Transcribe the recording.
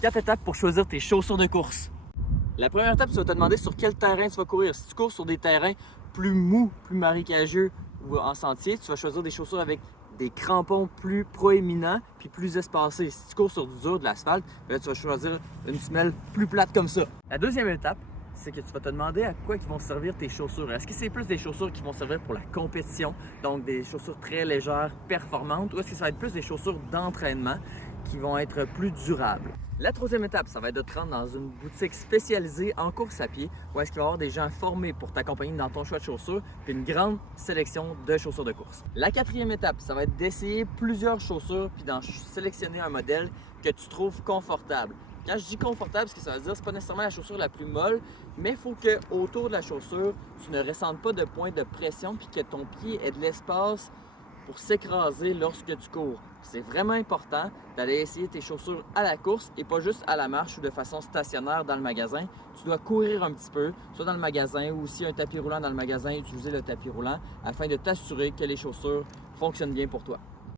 4 étapes pour choisir tes chaussures de course. La première étape, tu vas te demander sur quel terrain tu vas courir. Si tu cours sur des terrains plus mous, plus marécageux ou en sentier, tu vas choisir des chaussures avec des crampons plus proéminents puis plus espacés. Si tu cours sur du dur, de l'asphalte, tu vas choisir une semelle plus plate comme ça. La deuxième étape, c'est que tu vas te demander à quoi vont servir tes chaussures. Est-ce que c'est plus des chaussures qui vont servir pour la compétition, donc des chaussures très légères, performantes, ou est-ce que ça va être plus des chaussures d'entraînement qui vont être plus durables? La troisième étape, ça va être de te rendre dans une boutique spécialisée en course à pied où est-ce qu'il va y avoir des gens formés pour t'accompagner dans ton choix de chaussures puis une grande sélection de chaussures de course. La quatrième étape, ça va être d'essayer plusieurs chaussures puis d'en sélectionner un modèle que tu trouves confortable. Quand je dis confortable, ce que ça veut dire, c'est pas nécessairement la chaussure la plus molle, mais il faut que autour de la chaussure, tu ne ressentes pas de point de pression puis que ton pied ait de l'espace pour s'écraser lorsque tu cours. C'est vraiment important d'aller essayer tes chaussures à la course et pas juste à la marche ou de façon stationnaire dans le magasin. Tu dois courir un petit peu, soit dans le magasin ou s'il y a un tapis roulant dans le magasin, utiliser le tapis roulant afin de t'assurer que les chaussures fonctionnent bien pour toi.